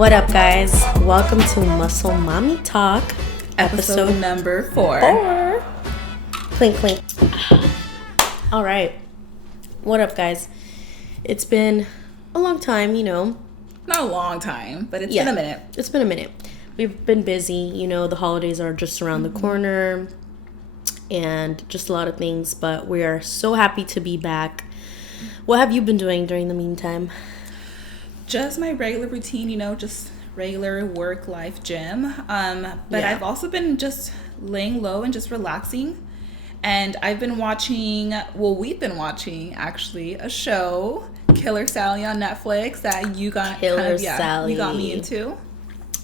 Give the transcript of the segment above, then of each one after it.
What up, guys? Welcome to Muscle Mommy Talk, episode number 4. Clink, clink. All right. What up, guys? It's been a long time, Not a long time, but it's been a minute. It's been a minute. We've been busy. The holidays are just around the corner and just a lot of things, but we are so happy to be back. What have you been doing during the meantime? Just my regular routine, just regular work, life, gym. But I've also been just laying low and just relaxing. And we've been watching, actually, a show, Killer Sally on Netflix that you got Sally. You got me into.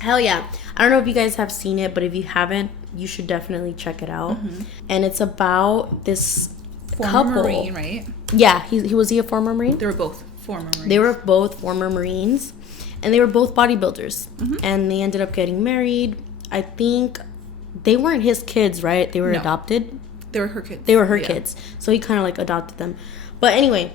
Hell yeah. I don't know if you guys have seen it, but if you haven't, you should definitely check it out. Mm-hmm. And it's about this couple. Marine, right? Yeah, was he a former Marine? They were both former Marines. They were both former Marines, and they were both bodybuilders. Mm-hmm. And they ended up getting married. I think they weren't his kids, right? They were adopted. They were her kids. They were her kids. So he kind of adopted them. But anyway,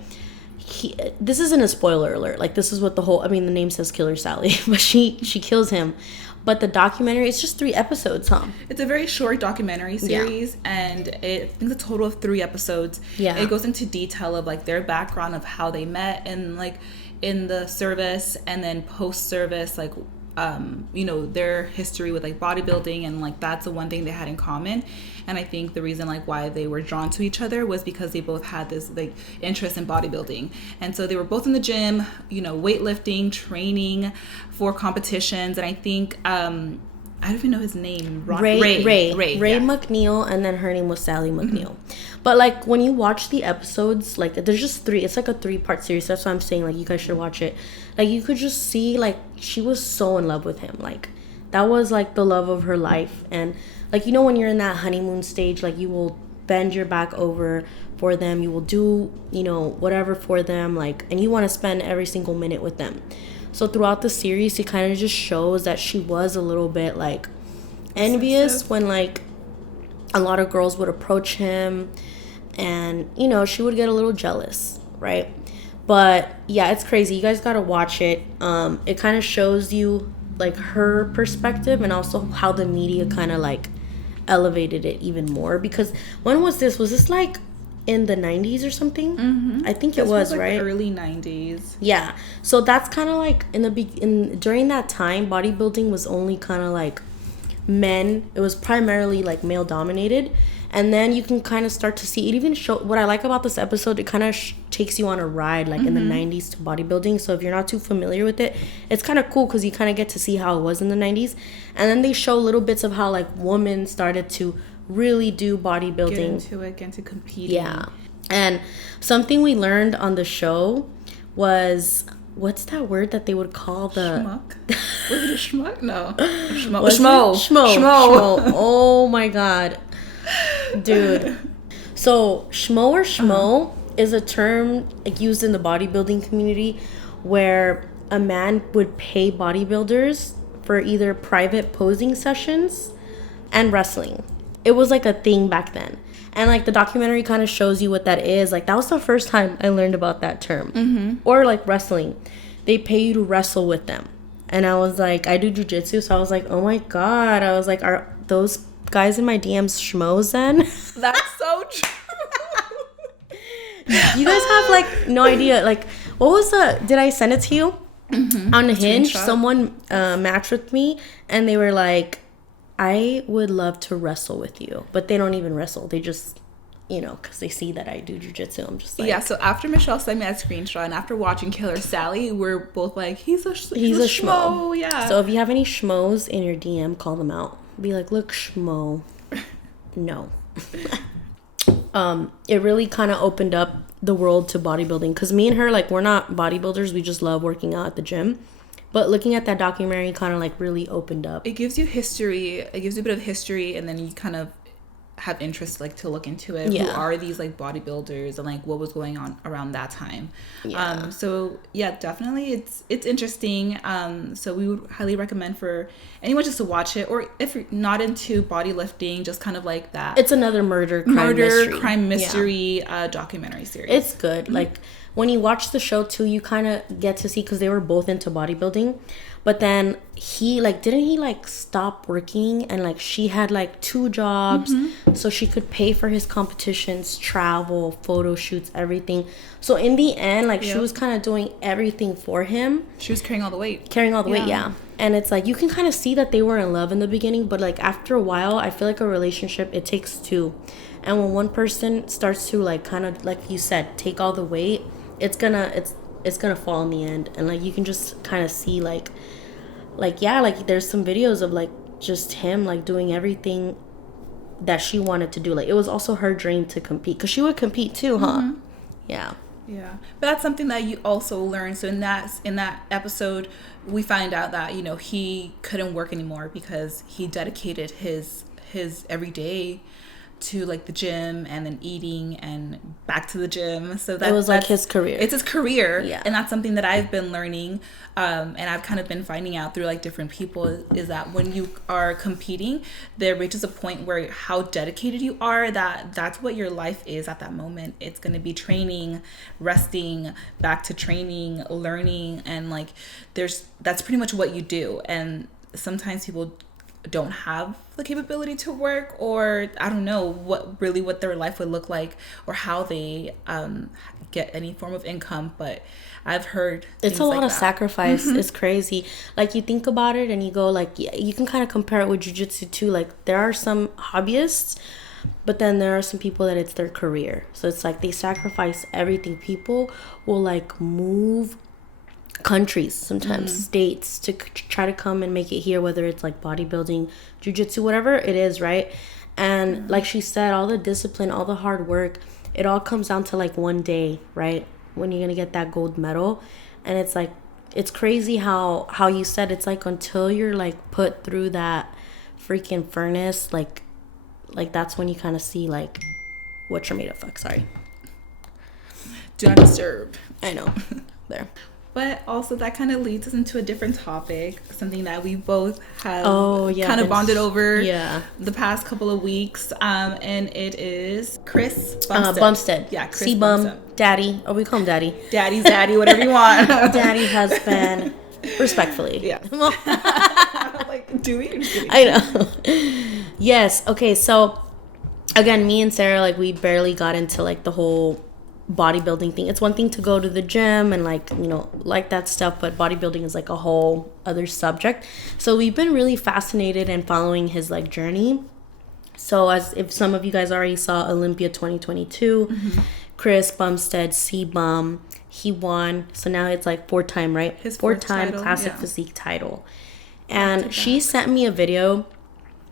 this isn't a spoiler alert. This is what the name says Killer Sally, but she kills him. But the documentary, it's just 3 episodes, huh? It's a very short documentary series, and I think it's a total of 3 episodes. Yeah. It goes into detail of their background of how they met and in the service, and then post-service, their history with bodybuilding, and that's the one thing they had in common. And I think the reason why they were drawn to each other was because they both had this interest in bodybuilding, and so they were both in the gym, weightlifting, training for competitions. And I think I don't even know his name. Ray McNeil, and then her name was Sally McNeil. Mm-hmm. But when you watch the episodes, there's just 3. It's a 3-part series. That's why I'm saying you guys should watch it. You could just see she was so in love with him. That was the love of her life. And when you're in that honeymoon stage, you will bend your back over for them. You will do whatever for them, and you want to spend every single minute with them. So throughout the series, it kind of just shows that she was a little bit envious when a lot of girls would approach him, and she would get a little jealous, right? But yeah, it's crazy. You guys gotta watch it. It kind of shows you her perspective, and also how the media kind of elevated it even more. Because when was this in the 90s or something? Mm-hmm. I think it was right, early 90s. Yeah, so that's kind of during that time, bodybuilding was only kind of men. It was primarily male dominated. And then you can kind of start to see it. Even show what I like about this episode, it kind of takes you on a ride in the 90s to bodybuilding. So if you're not too familiar with it, it's kind of cool because you kind of get to see how it was in the 90s. And then they show little bits of how women started to really do bodybuilding, get into competing. Yeah. And something we learned on the show was, what's that word that they would call the schmuck? Was it a schmuck? No. Schmo. Oh my god, dude. So schmo is a term used in the bodybuilding community where a man would pay bodybuilders for either private posing sessions and wrestling. It was a thing back then. And the documentary kind of shows you what that is. That was the first time I learned about that term. Mm-hmm. Or wrestling. They pay you to wrestle with them. And I was I do jujitsu, so I was oh my god. I was are those guys in my DMs schmoes then? That's so true. You guys have no idea. What was did I send it to you? Mm-hmm. On Hinge, someone matched with me, and they were I would love to wrestle with you. But they don't even wrestle. They just, because they see that I do jujitsu. I'm just yeah, so after Michelle sent me that screenshot, and after watching Killer Sally, we're both he's a schmo. Yeah. So if you have any schmoes in your DM, call them out. Be look, schmo. No. It really kind of opened up the world to bodybuilding. Because me and her, we're not bodybuilders. We just love working out at the gym. But looking at that documentary kind of really opened up. It gives you history. It gives you a bit of history, and then you kind of have interest to look into it. Yeah. Who are these bodybuilders, and what was going on around that time? Yeah. So yeah, definitely it's interesting. So we would highly recommend for anyone just to watch it, or if you're not into bodylifting, just kind of that. It's another crime mystery documentary series. It's good. when you watch the show too, you kind of get to see, because they were both into bodybuilding, but then he like, didn't he like stop working, and like she had like 2 jobs, so she could pay for his competitions, travel, photo shoots, everything. So in the end, like she was kind of doing everything for him. She was carrying all the weight. Yeah. And it's like, you can kind of see that they were in love in the beginning, but like after a while, I feel like a relationship, it takes 2. And when one person starts to like, kind of like you said, take all the weight, it's gonna fall in the end. And like, you can just kind of see like yeah, like there's some videos of like just him like doing everything that she wanted to do. Like, it was also her dream to compete, because she would compete too, huh? Yeah, but that's something that you also learn. So in that episode, we find out that, you know, he couldn't work anymore because he dedicated his everyday to like the gym, and then eating, and back to the gym. So that was like his career. It's his career. Yeah. And that's something that I've been learning, and I've kind of been finding out through like different people, is that when you are competing, there reaches a point where how dedicated you are, that's what your life is at that moment. It's going to be training, resting, back to training, learning, and like that's pretty much what you do. And sometimes people don't have the capability to work, or I don't know what their life would look like, or how they get any form of income. But I've heard it's a lot of sacrifice. It's crazy. Like, you think about it and you go like, yeah, you can kind of compare it with jiu-jitsu too. Like, there are some hobbyists, but then there are some people that it's their career. So it's like they sacrifice everything. People will like move countries, sometimes states, to try to come and make it here, whether it's like bodybuilding, jiu-jitsu, whatever it is, right? And like she said, all the discipline, all the hard work, it all comes down to like one day, right, when you're gonna get that gold medal. And it's like, it's crazy how you said it's like, until you're like put through that freaking furnace, like that's when you kind of see like what you're made of. Sorry, do not disturb. I know. There. But also that kind of leads us into a different topic, something that we both have kind of bonded over the past couple of weeks. And it is Chris Bumstead. Yeah, Chris C-Bum, Bumstead. Daddy. Oh, we call him Daddy. Daddy's daddy, whatever you want. Daddy, husband, respectfully. Yeah. Like, do we? I know. Yes. Okay, so again, me and Sarah, like, we barely got into like the whole bodybuilding thing. It's one thing to go to the gym and like, you know, like that stuff, but bodybuilding is like a whole other subject. So we've been really fascinated and following his like journey. So as if some of you guys already saw Olympia 2022, Chris Bumstead, C-Bum, he won. So now it's like 4-time, right? His 4-time classic physique title. And she sent me a video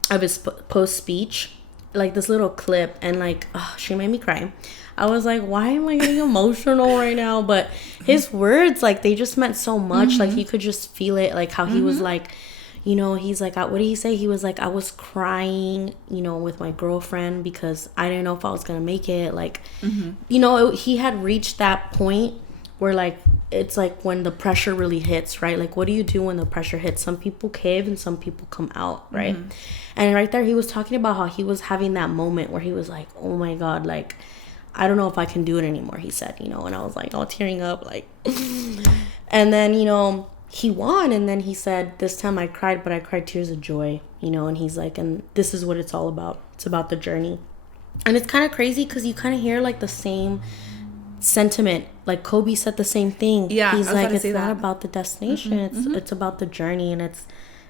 of his post speech, like this little clip, and like, she made me cry. I was like, why am I getting emotional right now? But his words, like, they just meant so much. Like, you could just feel it. Like, how he was like, you know, he's like, what did he say? He was like, I was crying, you know, with my girlfriend because I didn't know if I was going to make it. Like, you know, he had reached that point where, like, it's like when the pressure really hits, right? Like, what do you do when the pressure hits? Some people cave and some people come out, right? And right there, he was talking about how he was having that moment where he was like, oh my God, like, I don't know if I can do it anymore, he said, you know. And I was like, all tearing up, like. And then, you know, he won. And then he said, this time I cried, but I cried tears of joy, you know. And he's like, and this is what it's all about. It's about the journey. And it's kind of crazy because you kind of hear like the same sentiment. Like Kobe said the same thing. Yeah, he's like, it's not about the destination. It's about the journey. And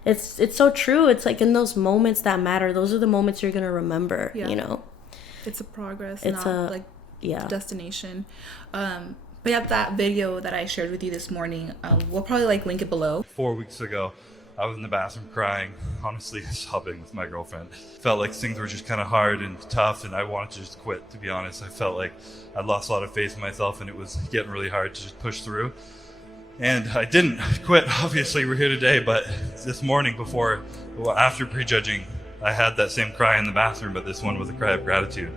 it's so true. It's like in those moments that matter, those are the moments you're gonna remember, you know. It's a progress, it's not like destination. But yeah, that video that I shared with you this morning, we'll probably like link it below. 4 weeks ago, I was in the bathroom crying, honestly sobbing with my girlfriend. Felt like things were just kind of hard and tough, and I wanted to just quit, to be honest. I felt like I'd lost a lot of faith in myself, and it was getting really hard to just push through. And I didn't quit, obviously. We're here today, but this morning after prejudging, I had that same cry in the bathroom, but this one was a cry of gratitude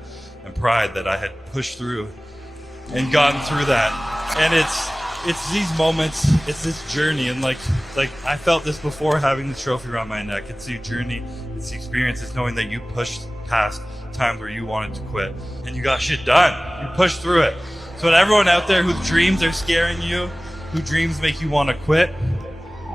and pride that I had pushed through and gotten through that. And it's these moments, it's this journey, and like I felt this before having the trophy around my neck. It's the journey, it's the experience, it's knowing that you pushed past times where you wanted to quit and you got shit done. You pushed through it. So to everyone out there whose dreams are scaring you, whose dreams make you want to quit,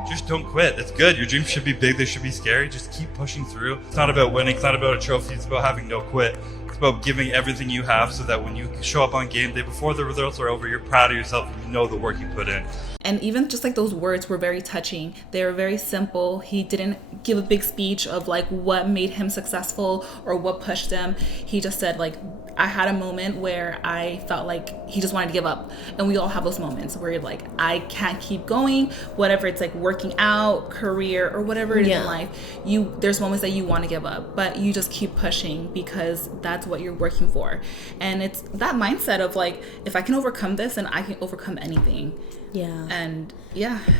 just don't quit. It's good. Your dreams should be big. They should be scary. Just keep pushing through. It's not about winning. It's not about a trophy. It's about having no quit. It's about giving everything you have so that when you show up on game day, before the results are over, you're proud of yourself and you know the work you put in. And even just like those words were very touching. They were very simple. He didn't give a big speech of like what made him successful or what pushed him. He just said like, I had a moment where I felt like he just wanted to give up. And we all have those moments where you're like, I can't keep going, whatever it's like working out, career, or whatever it is in life. There's moments that you want to give up, but you just keep pushing because that's what you're working for. And it's that mindset of like, if I can overcome this, then I can overcome anything. Yeah. And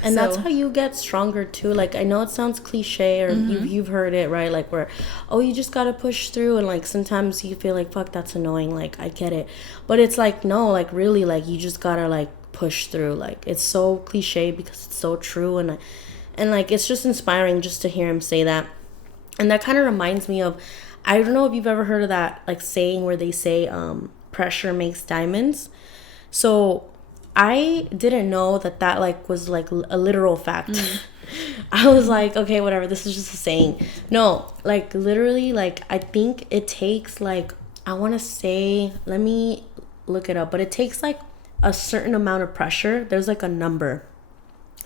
that's how you get stronger too. Like, I know it sounds cliche, or you've heard it, right? Like, where, oh, you just gotta push through, and like sometimes you feel like, fuck, that's annoying. Like, I get it, but it's like, no, like really, like you just gotta like push through. Like, it's so cliche because it's so true, and like it's just inspiring just to hear him say that. And that kind of reminds me of, I don't know if you've ever heard of that like saying where they say pressure makes diamonds. So I didn't know that like was like a literal fact. I was like, okay, whatever, this is just a saying. No, like literally, like I think it takes like, I want to say, let me look it up, but it takes like a certain amount of pressure. There's like a number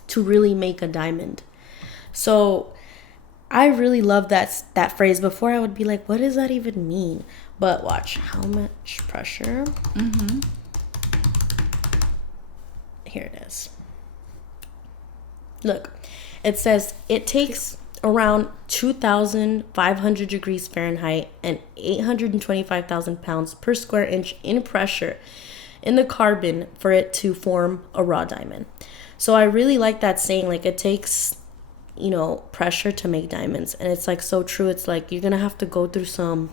to really make a diamond. So I really love that phrase. Before I would be like, what does that even mean? But watch, how much pressure? Here it is. Look, it says it takes around 2,500 degrees Fahrenheit and 825,000 pounds per square inch in pressure in the carbon for it to form a raw diamond. So I really like that saying, like it takes, you know, pressure to make diamonds. And it's like so true. It's like you're going to have to go through some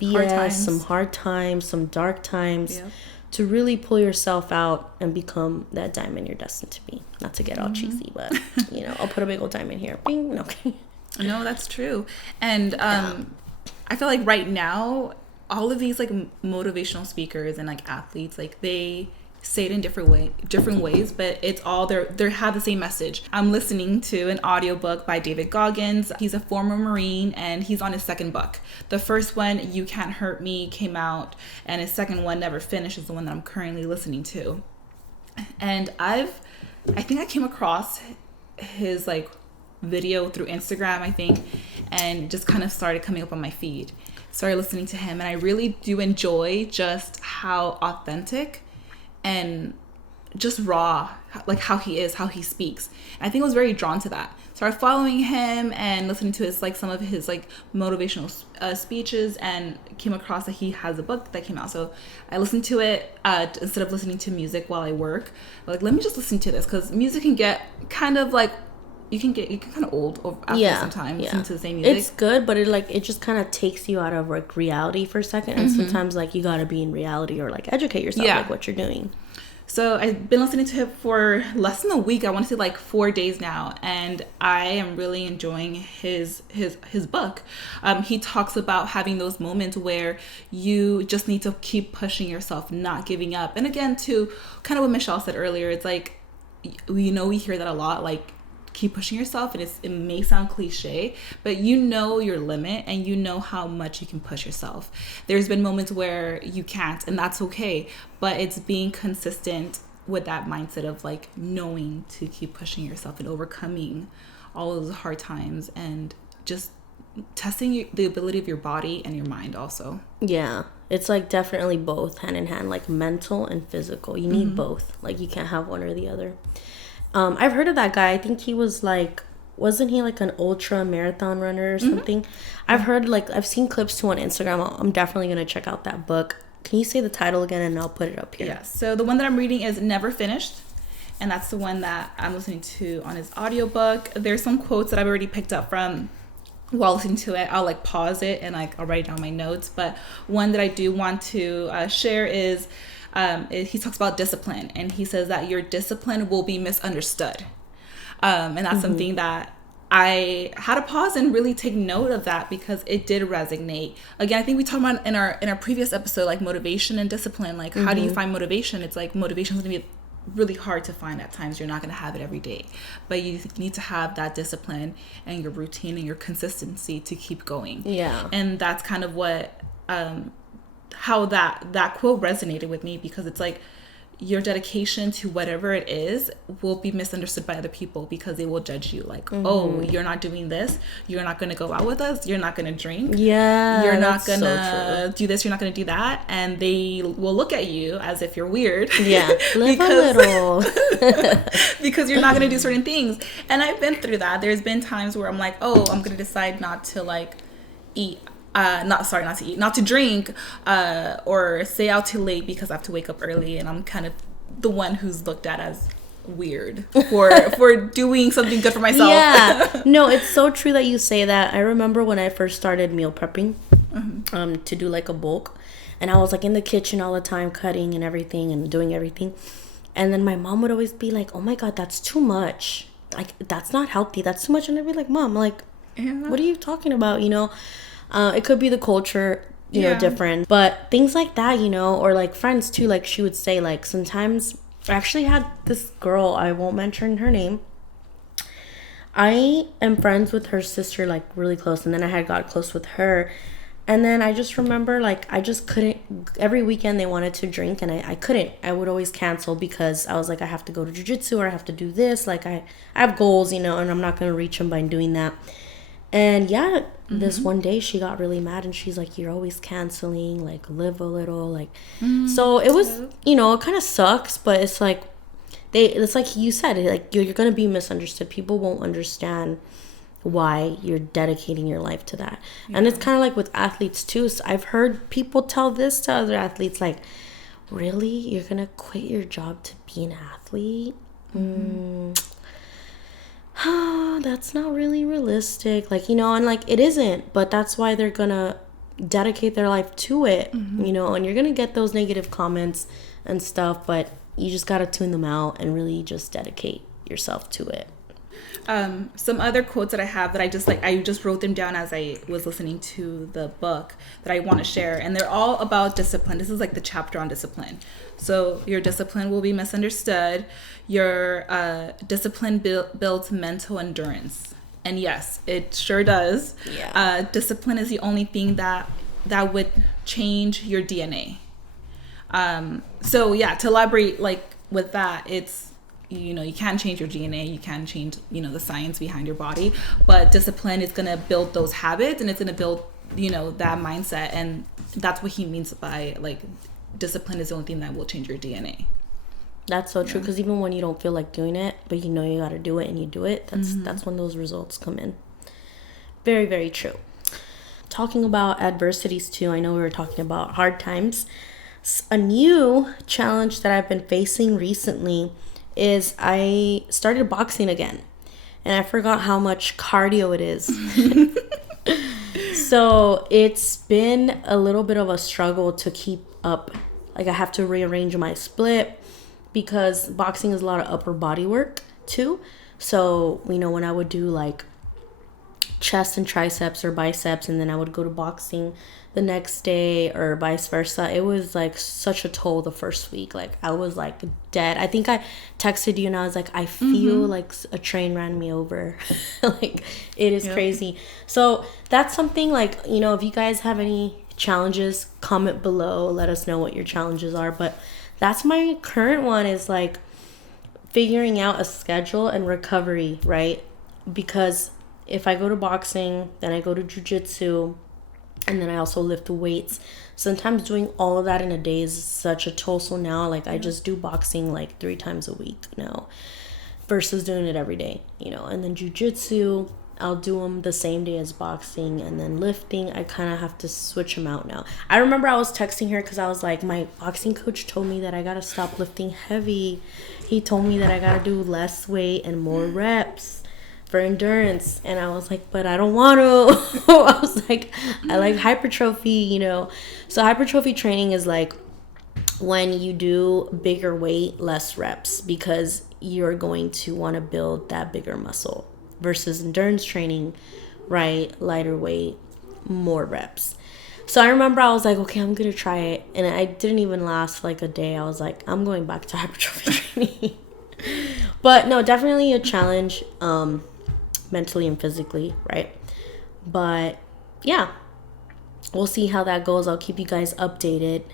BS, some hard times, some dark times. To really pull yourself out and become that diamond you're destined to be. Not to get all cheesy, but, you know, I'll put a big old diamond here. Bing. Okay. No, that's true. And I feel like right now, all of these, like, motivational speakers and, like, athletes, like, they say it in different ways, but it's all they have the same message. I'm listening to an audiobook by David Goggins. He's a former Marine and he's on his second book. The first one, You Can't Hurt Me, came out, and his second one, Never Finished, is the one that I'm currently listening to. And I think I came across his like video through Instagram, I think, and just kind of started coming up on my feed. Started listening to him, and I really do enjoy just how authentic and just raw, like how he is, how he speaks. And I think I was very drawn to that. Started following him and listening to his like some of his like motivational speeches, and came across that he has a book that came out. So I listened to it instead of listening to music while I work. Like, let me just listen to this, because music can get kind of like, you can kind of old after some time listening to the same music. It's good, but it just kind of takes you out of like reality for a second, and sometimes like you gotta be in reality or like educate yourself like what you're doing. So I've been listening to him for less than a week. I want to say like 4 days now, and I am really enjoying his book. He talks about having those moments where you just need to keep pushing yourself, not giving up. And again, to kind of what Michelle said earlier, it's like, we hear that a lot, like, keep pushing yourself, and it may sound cliche, but you know your limit and you know how much you can push yourself. There's been moments where you can't, and that's okay, but it's being consistent with that mindset of like knowing to keep pushing yourself and overcoming all of those hard times, and just testing the ability of your body and your mind also. Yeah, it's like definitely both, hand in hand, like mental and physical. You need both. Like, you can't have one or the other. I've heard of that guy. I think he was like, wasn't he like an ultra marathon runner or something? I've heard, like, I've seen clips too on Instagram. I'm definitely going to check out that book. Can you say the title again, and I'll put it up here? Yeah, so the one that I'm reading is Never Finished, and that's the one that I'm listening to on his audiobook. There's some quotes that I've already picked up from while listening to it. I'll like pause it and like I'll write down my notes, but one that I do want to share is he talks about discipline, and he says that your discipline will be misunderstood. And that's something that I had to pause and really take note of that because it did resonate. Again, I think we talked about in our previous episode, like motivation and discipline. Like, how do you find motivation? It's like motivation is going to be really hard to find at times. You're not going to have it every day, but you need to have that discipline and your routine and your consistency to keep going. Yeah. And that's kind of what, how that quote resonated with me, because it's like, your dedication to whatever it is will be misunderstood by other people because they will judge you like, oh, you're not doing this, you're not going to go out with us, you're not going to drink, you're not going to do this, you're not going to do that, and they will look at you as if you're weird. Live a little. Because you're not going to do certain things. And I've been through that. There's been times where I'm like, oh, I'm going to decide not to like eat, not to drink, or stay out too late because I have to wake up early, and I'm kind of the one who's looked at as weird for doing something good for myself. Yeah, no, it's so true that you say that. I remember when I first started meal prepping, to do like a bulk, and I was like in the kitchen all the time, cutting and everything and doing everything, and then my mom would always be like, "Oh my God, that's too much. Like, that's not healthy. That's too much." And I'd be like, "Mom, like, what are you talking about? You know." It could be the culture, you know, different. But things like that, you know, or like friends too, like she would say, like sometimes, I actually had this girl, I won't mention her name. I am friends with her sister, like really close. And then I had got close with her. And then I just remember, like, I just couldn't, every weekend they wanted to drink and I couldn't. I would always cancel because I was like, I have to go to jiu-jitsu or I have to do this. Like I have goals, you know, and I'm not going to reach them by doing that. And yeah, this one day she got really mad and she's like, "You're always canceling, like live a little." Like, so it was, you know, it kind of sucks, but it's like, it's like you said, like you're going to be misunderstood. People won't understand why you're dedicating your life to that. Yeah. And it's kind of like with athletes too. So I've heard people tell this to other athletes, like, really? You're going to quit your job to be an athlete? That's not really realistic, like, you know, and like it isn't, but that's why they're gonna dedicate their life to it, you know, and you're gonna get those negative comments and stuff, but you just gotta tune them out and really just dedicate yourself to it. Some other quotes that I have that I just wrote them down as I was listening to the book that I want to share, and they're all about discipline. This is like the chapter on discipline. So your discipline will be misunderstood. Your discipline builds mental endurance, and yes, it sure does. Yeah. Discipline is the only thing that would change your DNA. So yeah, to elaborate like with that, it's, you know, you can change your DNA, you can change, you know, the science behind your body, but discipline is going to build those habits and it's going to build, you know, that mindset. And that's what he means by like discipline is the only thing that will change your DNA. That's so true, because even when you don't feel like doing it, but you know you got to do it and you do it, that's when those results come in. Very, very true. Talking about adversities too, I know we were talking about hard times. A new challenge that I've been facing recently is I started boxing again, and I forgot how much cardio it is. So it's been a little bit of a struggle to keep up. Like I have to rearrange my split because boxing is a lot of upper body work too. So, you know, when I would do like chest and triceps or biceps, and then I would go to boxing the next day or vice versa, it was like such a toll the first week. Like I was like dead. I think I texted you and I was like, I feel like a train ran me over. Like it is crazy. So that's something, like, you know, if you guys have any challenges, comment below, let us know what your challenges are. But that's my current one, is like figuring out a schedule and recovery, right? Because if I go to boxing, then I go to jiu-jitsu, and then I also lift the weights. Sometimes doing all of that in a day is such a toll. So now, like, I just do boxing like 3 times a week now versus doing it every day, you know. And then jiu-jitsu, I'll do them the same day as boxing. And then lifting, I kind of have to switch them out now. I remember I was texting her because I was like, my boxing coach told me that I got to stop lifting heavy. He told me that I got to do less weight and more reps for endurance. And I was like, but I don't want to. I was like, I like hypertrophy, you know. So hypertrophy training is like when you do bigger weight, less reps, because you're going to want to build that bigger muscle versus endurance training, right? Lighter weight, more reps. So I remember I was like, okay, I'm going to try it. And I didn't even last like a day. I was like, I'm going back to hypertrophy training. But no, definitely a challenge, mentally and physically, right? But yeah, we'll see how that goes. I'll keep you guys updated.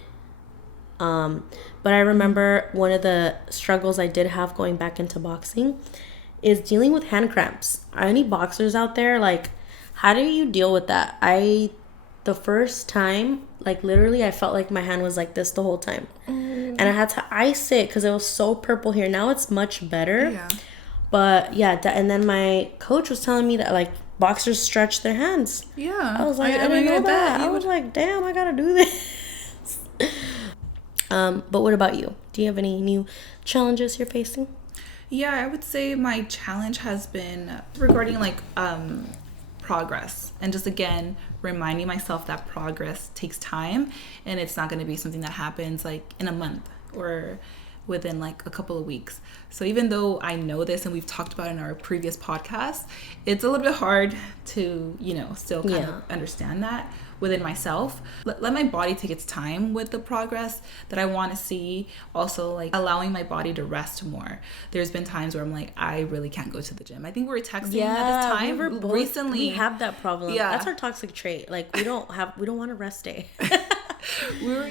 But I remember one of the struggles I did have going back into boxing is dealing with hand cramps. Are any boxers out there? Like, how do you deal with that? The first time, like literally I felt like my hand was like this the whole time. And I had to ice it because it was so purple here. Now it's much better. Yeah. But yeah, and then my coach was telling me that like boxers stretch their hands. Yeah. I was like, I didn't know that. I was like, damn, I gotta do this. But what about you? Do you have any new challenges you're facing? Yeah, I would say my challenge has been regarding like progress, and just again reminding myself that progress takes time, and it's not going to be something that happens like in a month or within like a couple of weeks. So even though I know this and we've talked about it in our previous podcast, it's a little bit hard to, you know, still kind of understand that within myself. Let my body take its time with the progress that I want to see. Also, like allowing my body to rest more. There's been times where I'm like, I really can't go to the gym. I think we were texting at this time recently. We have that problem. Yeah, that's our toxic trait. Like we don't want a rest day. we were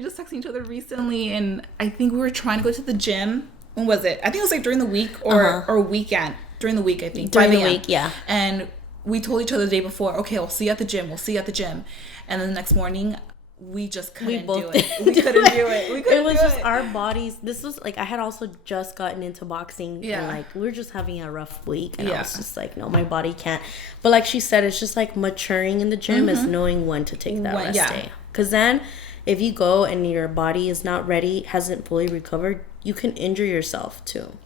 just texting each other recently, and I think we were trying to go to the gym. When was it? I think it was like during the week or weekend. During the week, I think. During the week, yeah. And we told each other the day before, okay, we'll see you at the gym. And then the next morning, we just couldn't do it. We couldn't do it. It was just our bodies. This was like, I had also just gotten into boxing. Yeah. And like, we were just having a rough week. And I was just like, no, my body can't. But like she said, it's just like maturing in the gym is knowing when to take that rest day. Because then if you go and your body is not ready, hasn't fully recovered, you can injure yourself too.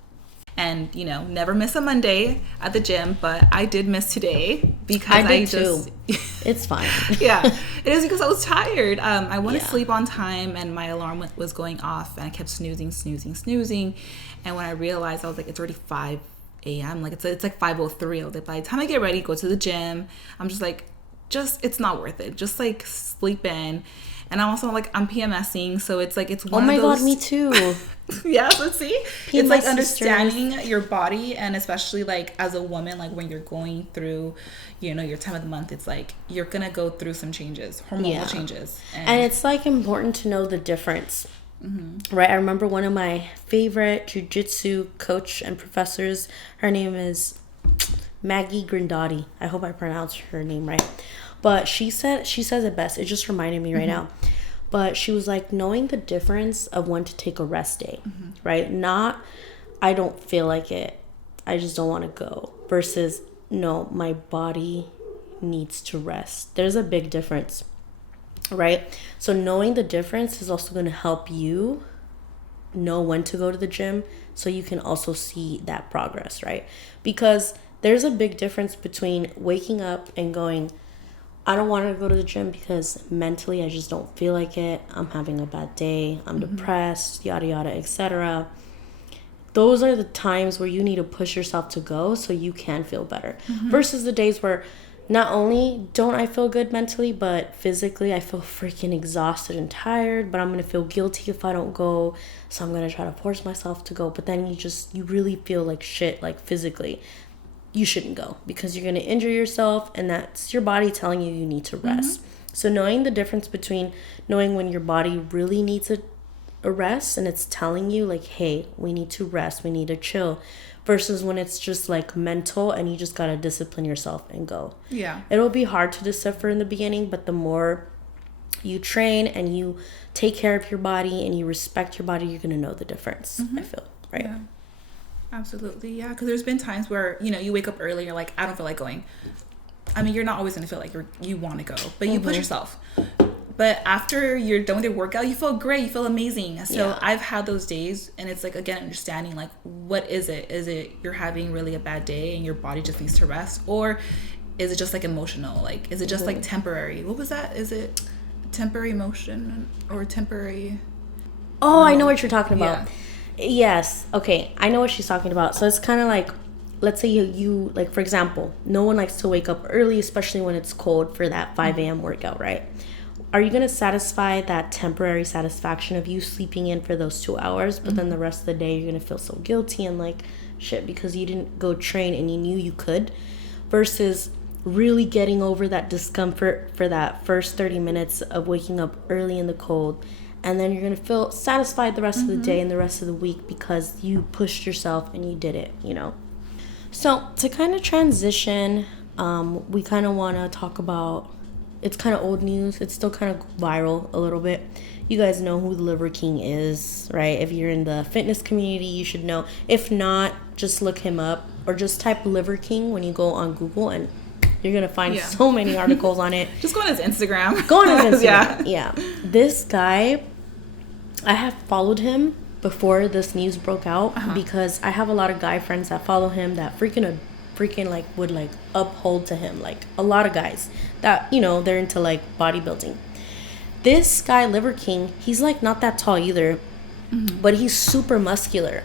And, you know, never miss a Monday at the gym, but I did miss today because I did too. It's fine. Yeah, it is because I was tired. I went to sleep on time, and my alarm was going off, and I kept snoozing. And when I realized, I was like, it's already 5 a.m. Like, it's like 5:03. I was like, by the time I get ready, go to the gym, I'm just like, it's not worth it. Just, like, sleep in. And I'm also like, I'm PMSing, so it's like, it's one of those. Oh my God, me too. Yeah, so see, PMS it's like understanding your body, and especially like as a woman, like when you're going through, you know, your time of the month, it's like you're gonna go through some changes, hormonal changes, and it's like important to know the difference. Right? I remember one of my favorite jiu-jitsu coach and professors. Her name is Maggie Grindotti. I hope I pronounced her name right. But she says it best. It just reminded me right now. But she was like, knowing the difference of when to take a rest day, right? Not, I don't feel like it, I just don't want to go. Versus, no, my body needs to rest. There's a big difference, right? So knowing the difference is also going to help you know when to go to the gym, so you can also see that progress, right? Because there's a big difference between waking up and going, I don't want to go to the gym because mentally I just don't feel like it. I'm having a bad day. I'm depressed, yada, yada, etc. Those are the times where you need to push yourself to go so you can feel better. Versus the days where not only don't I feel good mentally, but physically I feel freaking exhausted and tired, but I'm going to feel guilty if I don't go. So I'm going to try to force myself to go. But then you really feel like shit, like physically. You shouldn't go because you're going to injure yourself, and that's your body telling you need to rest. So knowing the difference between knowing when your body really needs a rest and it's telling you like, hey, we need to rest, we need to chill, versus when it's just like mental and you just got to discipline yourself and go. Yeah. It'll be hard to decipher in the beginning, but the more you train and you take care of your body and you respect your body, you're going to know the difference, I feel, right? Yeah. Absolutely, yeah. Because there's been times where, you know, you wake up early, you're like, I don't feel like going. I mean, you're not always going to feel like you want to go, but you push yourself. But after you're done with your workout, you feel great, you feel amazing. So I've had those days, and it's like, again, understanding, like, what is it? Is it you're having really a bad day and your body just needs to rest? Or is it just, like, emotional? Like, is it just, like, temporary? What was that? Is it temporary emotion or temporary? Oh, I know what you're talking about. Yeah. Yes. Okay. I know what she's talking about. So it's kind of like let's say you like, for example, no one likes to wake up early, especially when it's cold, for that 5 a.m. workout, right? Are you going to satisfy that temporary satisfaction of you sleeping in for those 2 hours, but then the rest of the day you're going to feel so guilty and like shit because you didn't go train and you knew you could, versus really getting over that discomfort for that first 30 minutes of waking up early in the cold, and then you're going to feel satisfied the rest of the day and the rest of the week because you pushed yourself and you did it, you know? So to kind of transition, we kind of want to talk about, it's kind of old news. It's still kind of viral a little bit. You guys know who the Liver King is, right? If you're in the fitness community, you should know. If not, just look him up or just type Liver King when you go on Google and you're going to find so many articles on it. Just go on his Instagram. Go on his Instagram. Yeah. This guy, I have followed him before this news broke out because I have a lot of guy friends that follow him that freaking like would like uphold to him, like a lot of guys that, you know, they're into like bodybuilding. This guy, Liver King, he's like not that tall either, but he's super muscular,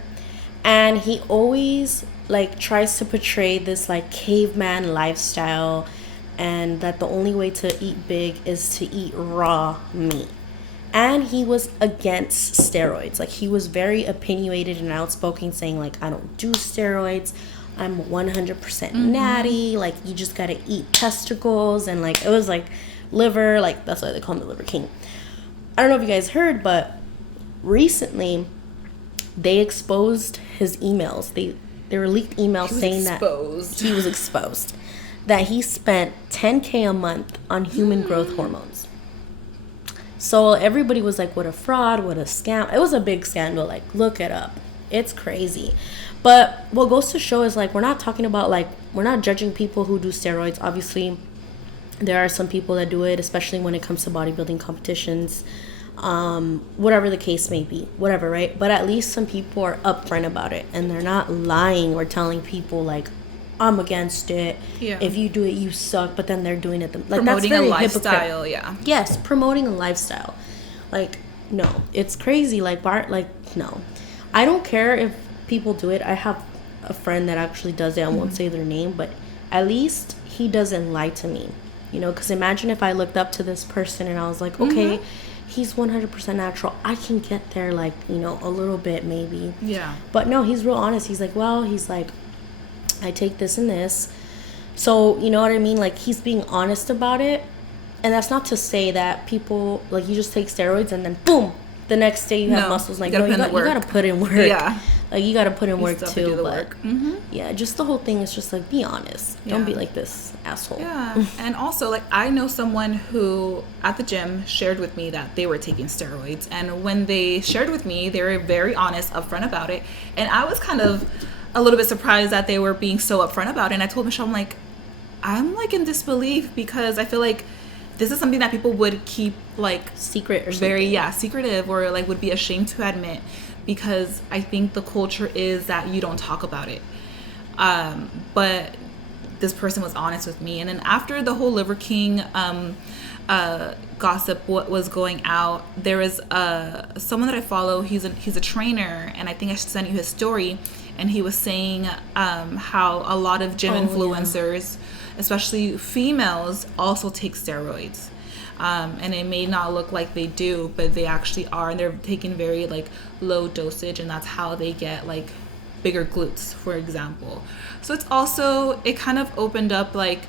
and he always like tries to portray this like caveman lifestyle, and that the only way to eat big is to eat raw meat. And he was against steroids. Like, he was very opinionated and outspoken, saying like, I don't do steroids, I'm 100% natty, like you just gotta eat testicles, and like it was like liver, like that's why they call him the Liver King. I don't know if you guys heard, but recently they exposed his emails. There were leaked emails saying that he was exposed, that he spent $10,000 a month on human growth hormones. So everybody was like, what a fraud, what a scam. It was a big scandal. Like, look it up. It's crazy. But what goes to show is, like, we're not talking about, like, we're not judging people who do steroids. Obviously, there are some people that do it, especially when it comes to bodybuilding competitions, whatever the case may be, whatever, right? But at least some people are upfront about it, and they're not lying or telling people, like, I'm against it. Yeah. If you do it, you suck. But then they're doing it. Like, promoting that's very a lifestyle, Yes, promoting a lifestyle. Like, no, it's crazy. Like, no. I don't care if people do it. I have a friend that actually does it. I won't say their name, but at least he doesn't lie to me. You know, because imagine if I looked up to this person and I was like, okay, he's 100% natural. I can get there, like, you know, a little bit maybe. Yeah. But no, he's real honest. He's like, well, I take this and this. So, you know what I mean? Like, he's being honest about it. And that's not to say that people, like, you just take steroids and then boom, the next day you have muscles. Like, you gotta put in work. Yeah. Like, you gotta put in work too. But yeah, just the whole thing is just like, be honest. Don't be like this asshole. Yeah. And also, like, I know someone who at the gym shared with me that they were taking steroids. And when they shared with me, they were very honest, upfront about it. And I was kind of a little bit surprised that they were being so upfront about it. And I told Michelle, I'm like in disbelief, because I feel like this is something that people would keep like secret or very secretive, or like would be ashamed to admit, because I think the culture is that you don't talk about it. But this person was honest with me. And then after the whole Liver King gossip what was going out, there was someone that I follow. He's a trainer, and I think I should send you his story. And he was saying how a lot of gym influencers, especially females, also take steroids. And it may not look like they do, but they actually are. And they're taking very, like, low dosage. And that's how they get, like, bigger glutes, for example. So it's also, it kind of opened up, like,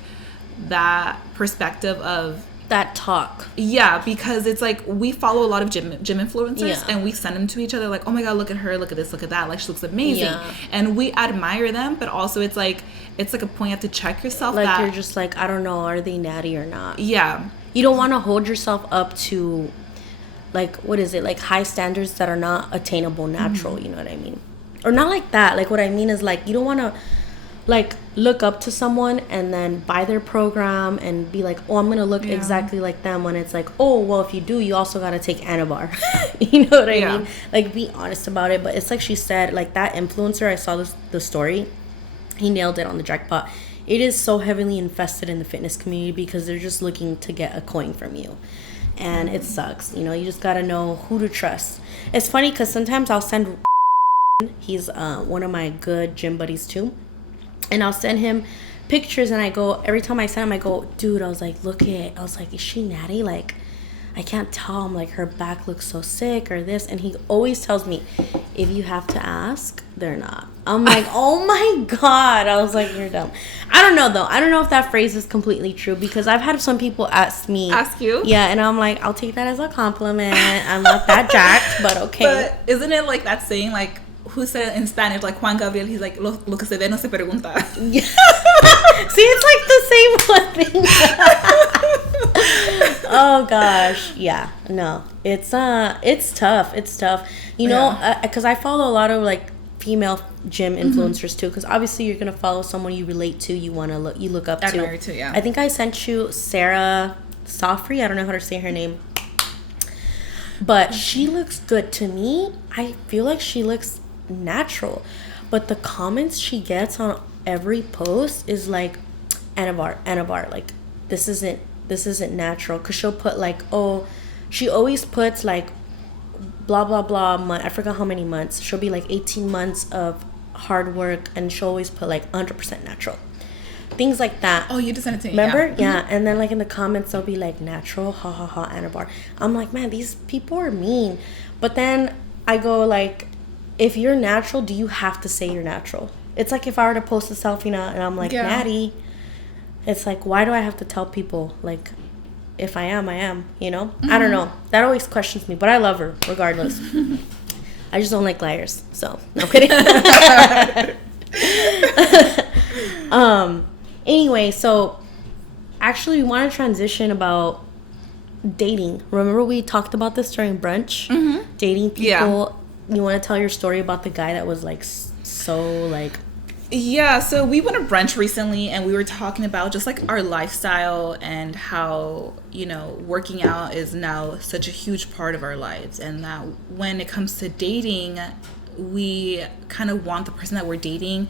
that perspective of that talk. Yeah, because it's like we follow a lot of gym influencers, and we send them to each other like, oh my god, look at her, look at this, look at that, like, she looks amazing, and we admire them. But also it's like a point you have to check yourself, like, you're just like, I don't know, are they natty or not? Yeah, you don't want to hold yourself up to, like, what is it, like, high standards that are not attainable natural. You know what I mean? Or not like that. Like, what I mean is, like, you don't want to, like, look up to someone and then buy their program and be like, oh, I'm gonna look exactly like them, when it's like, oh, well, if you do, you also gotta take Anavar. You know what I mean? Like, be honest about it. But it's like she said, like, that influencer, I saw the story, he nailed it on the jackpot. It is so heavily infested in the fitness community because they're just looking to get a coin from you, and it sucks. You know, you just gotta know who to trust. It's funny because sometimes I'll send he's one of my good gym buddies too. And I'll send him pictures, and I go, every time I send him, I go, dude, I was like, look it. I was like, is she natty? Like, I can't tell. I'm like, her back looks so sick or this. And he always tells me, if you have to ask, they're not. I'm like, oh my God. I was like, you're dumb. I don't know, though. I don't know if that phrase is completely true, because I've had some people ask you? Yeah, and I'm like, I'll take that as a compliment. I'm not that jacked, but okay. But isn't it like that saying, like, who said it in Spanish, like Juan Gabriel, he's like, lo que se ve no se pregunta. Yeah. See, it's like the same thing. Oh gosh, yeah, no, it's tough. It's tough, you know, because I follow a lot of like female gym influencers too, because obviously you're gonna follow someone you relate to, you look up to. Admire too, yeah. I think I sent you Sarah Sofri. I don't know how to say her name, but she looks good to me. I feel like she looks natural, but the comments she gets on every post is like, Anavar, like this isn't natural, because she'll put like, oh, she always puts like blah blah blah month, I forgot how many months, she'll be like 18 months of hard work, and she'll always put like 100% natural, things like that. Oh, you just sent it to me. Remember? Yeah. And then like in the comments they'll be like, natural, ha ha ha, Anavar. I'm like, man, these people are mean. But then I go like, if you're natural, do you have to say you're natural? It's like if I were to post a selfie now and I'm like, natty, it's like, why do I have to tell people? Like, if I am, you know? I don't know. That always questions me, but I love her regardless. I just don't like liars, so no, I'm kidding. Anyway, so actually we want to transition about dating. Remember we talked about this during brunch? Dating people. Yeah. You want to tell your story about the guy that was like so like... Yeah, so we went to brunch recently, and we were talking about just like our lifestyle and how, you know, working out is now such a huge part of our lives, and that when it comes to dating, we kind of want the person that we're dating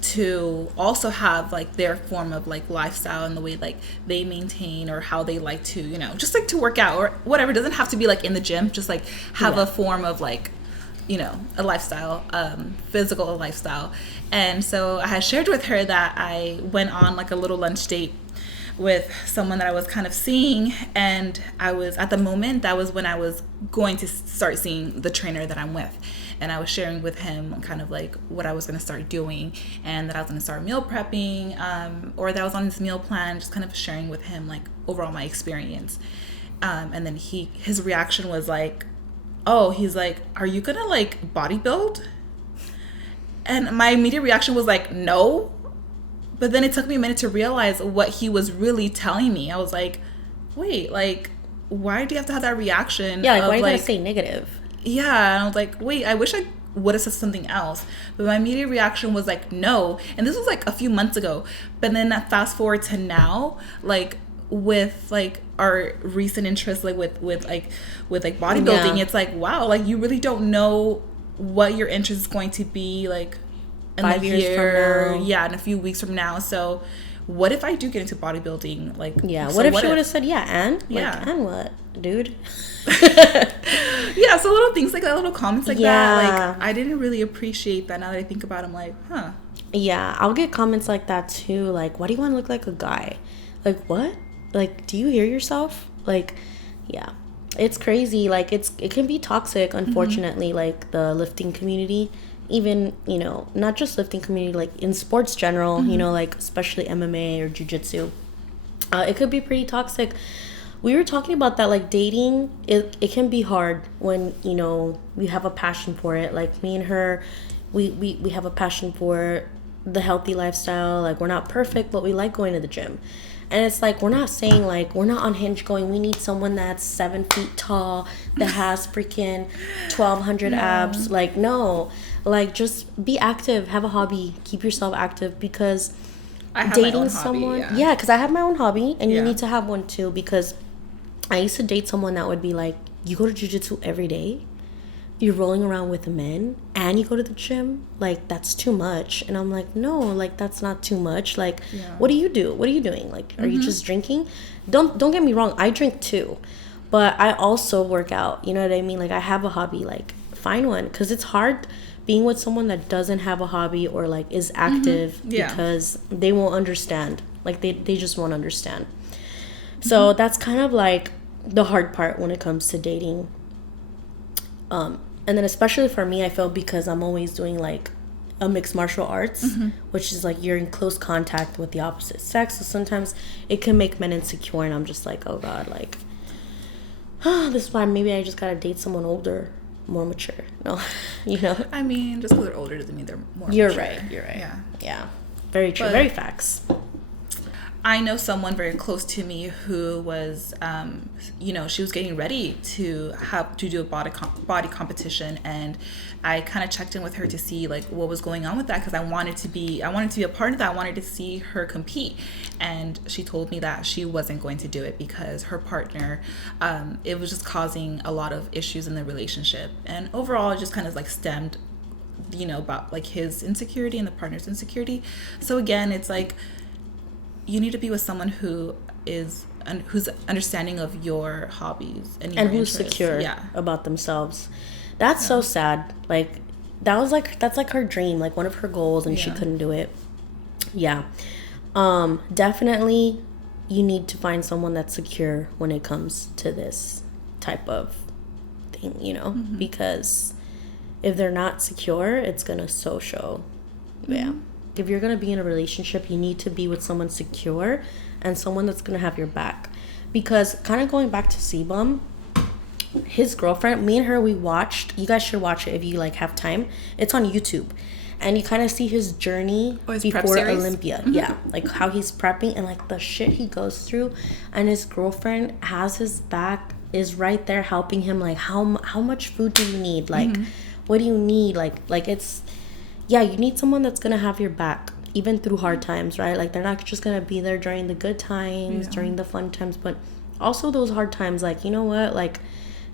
to also have like their form of like lifestyle and the way like they maintain or how they like to, you know, just like to work out or whatever. It doesn't have to be like in the gym, just like have a form of like, you know, a lifestyle, physical lifestyle. And so I had shared with her that I went on like a little lunch date with someone that I was kind of seeing, and I was, at the moment, that was when I was going to start seeing the trainer that I'm with. And I was sharing with him kind of like what I was going to start doing, and that I was going to start meal prepping, or that I was on this meal plan, just kind of sharing with him like overall my experience. And then his reaction was like, oh, he's like, are you gonna like bodybuild? And my immediate reaction was like, no. But then it took me a minute to realize what he was really telling me. I was like, wait, like, why do you have to have that reaction? Yeah, like, why are you gonna say negative? Yeah, and I was like, wait, I wish I would have said something else. But my immediate reaction was like, no. And this was like a few months ago. But then fast forward to now, like, with like our recent interest, like with bodybuilding, it's like, wow, like you really don't know what your interest is going to be like in 5 years from now. Yeah, in a few weeks from now. So what if I do get into bodybuilding? Like, yeah, what if she would have said, yeah, and like, yeah, and what, dude? Yeah, so little things like that, little comments like that, like I didn't really appreciate that. Now that I think about it, I'm like, huh. Yeah, I'll get comments like that too, like, why do you want to look like a guy? Like, what? Like, do you hear yourself? Like, yeah, it's crazy. Like, it can be toxic, unfortunately. Like the lifting community, even, you know, not just lifting community, like in sports general, you know, like especially MMA or jiu-jitsu, it could be pretty toxic. We were talking about that, like dating, it can be hard when, you know, we have a passion for it. Like me and her, we have a passion for the healthy lifestyle. Like, we're not perfect, but we like going to the gym. And it's like, we're not saying like, we're not on Hinge going, we need someone that's 7 feet tall, that has freaking 1,200 abs. Like, no, like, just be active, have a hobby, keep yourself active, because dating someone, because I have my own hobby, and you need to have one too, because I used to date someone that would be like, you go to jiu-jitsu every day, you're rolling around with men, and you go to the gym, like, that's too much. And I'm like, no, like, that's not too much. Like, what do? What are you doing? Like, are you just drinking? Don't get me wrong, I drink too, but I also work out, you know what I mean? Like, I have a hobby, like find one, because it's hard being with someone that doesn't have a hobby or like is active, because they won't understand. Like they just won't understand. So that's kind of like the hard part when it comes to dating. And then especially for me, I feel, because I'm always doing like a mixed martial arts, which is like you're in close contact with the opposite sex. So sometimes it can make men insecure, and I'm just like, oh God, like, this is why maybe I just gotta date someone older, more mature. No, you know. I mean, just because they're older doesn't mean they're more You're mature. right. You're right. Yeah. Yeah. Very true. But very facts. I know someone very close to me who was, she was getting ready to do a body competition, and I kind of checked in with her to see like what was going on with that, because I wanted to be a part of that. I wanted to see her compete, and she told me that she wasn't going to do it because her partner, it was just causing a lot of issues in the relationship, and overall it just kind of like stemmed, about like his insecurity and the partner's insecurity. So again, it's like, you need to be with someone who's understanding of your hobbies and who's secure about themselves. That's so sad. Like that's like her dream, like one of her goals, and she couldn't do it. Yeah. Definitely you need to find someone that's secure when it comes to this type of thing, because if they're not secure, it's gonna show. Yeah. If you're going to be in a relationship, you need to be with someone secure and someone that's going to have your back. Because kind of going back to Sebum, his girlfriend, me and her, we watched. You guys should watch it if you like have time. It's on YouTube. And you kind of see his journey before Olympia. Yeah. Like how he's prepping and like the shit he goes through. And his girlfriend has his back, is right there helping him. Like how much food do you need? Like what do you need? Like it's... Yeah, you need someone that's going to have your back, even through hard times, right? Like, they're not just going to be there during the good times, during the fun times, but also those hard times. Like, you know what? Like,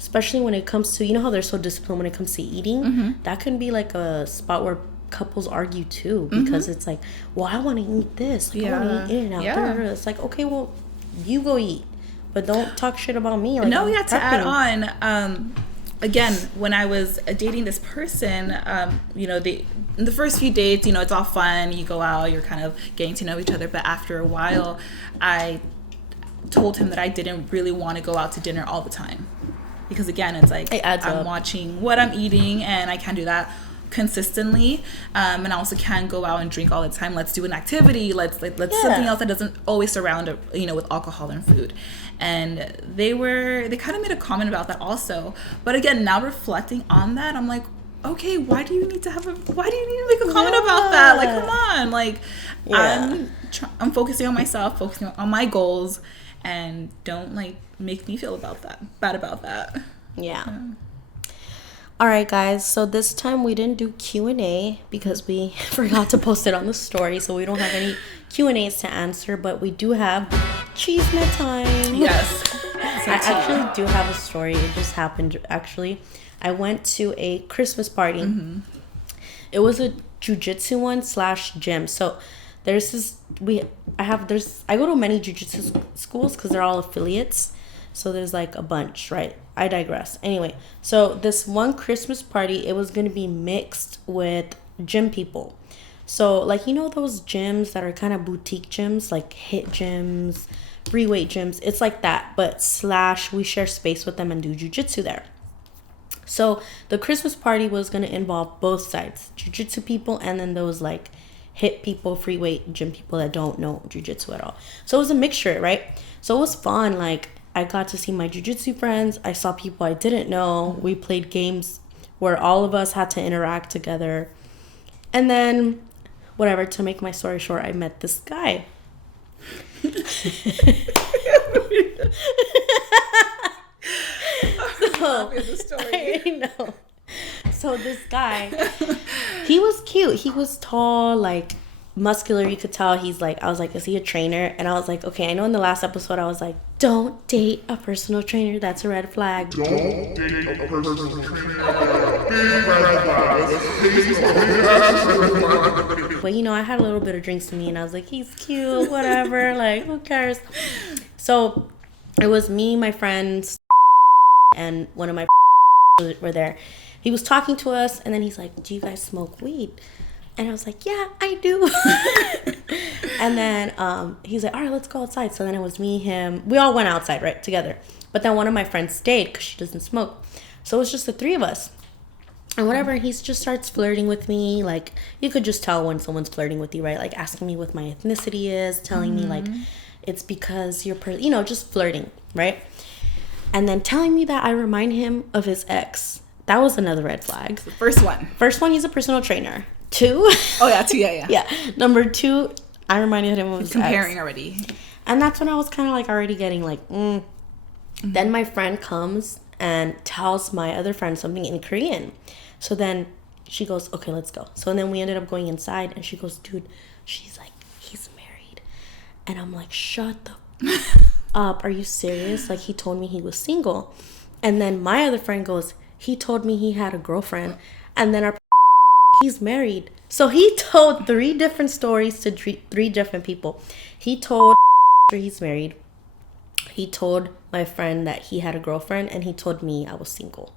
especially when it comes to, how they're so disciplined when it comes to eating, that can be, like, a spot where couples argue, too, because it's like, well, I want to eat this. Like, I want to eat In-N-Out. Yeah. It's like, okay, well, you go eat, but don't talk shit about me. Like, no, yeah, to add on, again, when I was dating this person, in the first few dates, it's all fun. You go out, you're kind of getting to know each other. But after a while, I told him that I didn't really want to go out to dinner all the time. Because again, it's like I'm watching what I'm eating, and I can't do that consistently. And I also can't go out and drink all the time. Let's do an activity. Let's something else that doesn't always surround with alcohol and food. And they kind of made a comment about that also. But again, now reflecting on that, I'm like, okay, why do you need to make a comment about that? Like, come on. Like, I'm focusing on myself, focusing on my goals, and don't like make me feel bad about that. Yeah. All right, guys. So this time we didn't do Q&A because we forgot to post it on the story. So we don't have any Q&As to answer, but we do have cheese time. Yes. I actually do have a story. It just happened, actually. I went to a Christmas party. It was a jiu-jitsu one / gym. So there's this, I go to many jiu-jitsu schools because they're all affiliates. So there's like a bunch, right? I digress. Anyway, so this one Christmas party, it was going to be mixed with gym people. So like, those gyms that are kind of boutique gyms, like HIIT gyms, free weight gyms. It's like that, but / we share space with them and do jiu-jitsu there. So the Christmas party was going to involve both sides, jiu-jitsu people and then those like HIIT people, free weight gym people that don't know jiu-jitsu at all. So it was a mixture, right? So it was fun. Like, I got to see my jiu-jitsu friends. I saw people I didn't know. We played games where all of us had to interact together. And then, whatever, to make my story short, I met this guy. I know. So this guy, he was cute. He was tall, like muscular. You could tell he's like, I was like, is he a trainer? And I was like, okay, I know in the last episode I was like, don't date a personal trainer. That's a red flag. Don't date a personal trainer. But I had a little bit of drinks in me and I was like, he's cute, whatever. Like, who cares? So it was me, my friends, and one of my were there. he was talking to us, and then he's like, do you guys smoke weed? And I was like, yeah, I do. And then he's like, all right, let's go outside. So then it was me, him. We all went outside, right, together. But then one of my friends stayed because she doesn't smoke. So it was just the three of us. And whatever, he just starts flirting with me. Like, you could just tell when someone's flirting with you, right? Like, asking me what my ethnicity is, telling me, like, it's because you're, just flirting, right? And then telling me that I remind him of his ex. That was another red flag. The first one, he's a personal trainer. 2. Oh, yeah, 2, yeah. Yeah. Number 2, I reminded him of his comparing ex. Already. And that's when I was kind of, like, already getting, like, Then my friend comes and tells my other friend something in Korean. So then she goes, okay, let's go. So then we ended up going inside, and she goes, dude, she's like, he's married. And I'm like, shut the up. Are you serious? Like, he told me he was single. And then my other friend goes, he told me he had a girlfriend. And then he's married. So he told 3 different stories to 3 different people. He told he's married. He told my friend that he had a girlfriend, and he told me I was single.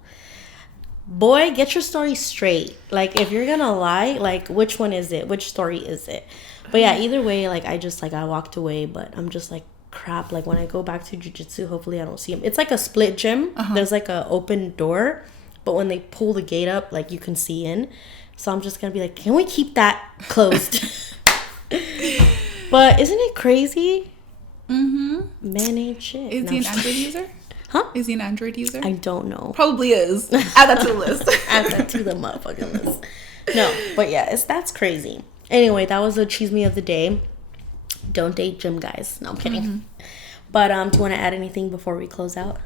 Boy, get your story straight. Like, if you're gonna lie, like, which one is it? Which story is it? But yeah, either way, like, I walked away, but I'm just like, crap. Like, when I go back to jiu-jitsu, hopefully I don't see him. It's like a split gym. There's like a open door, but when they pull the gate up, like, you can see in. So I'm just gonna be like, can we keep that closed? But isn't it crazy? Man ain't shit. Is he an Android user? Huh? Is he an Android user? I don't know. Probably is. Add that to the list. Add that to the motherfucking list. No, but yeah, that's crazy. Anyway, that was the cheese me of the day. Don't date gym guys. No, I'm kidding. But do you want to add anything before we close out?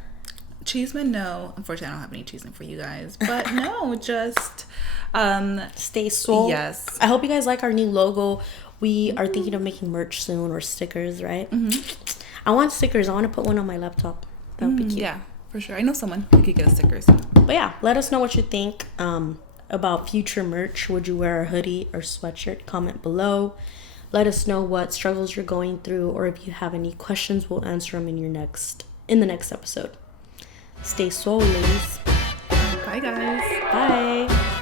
Cheeseman, no. Unfortunately, I don't have any cheeseman for you guys. But no, just stay swole. Yes. I hope you guys like our new logo. We are thinking of making merch soon, or stickers, right? I want stickers. I want to put one on my laptop. That would be cute. Yeah, for sure. I know someone who could get stickers. But yeah, let us know what you think about future merch. Would you wear a hoodie or sweatshirt? Comment below. Let us know what struggles you're going through, or if you have any questions, we'll answer them in the next episode. Stay swole, ladies. Bye, guys. Bye.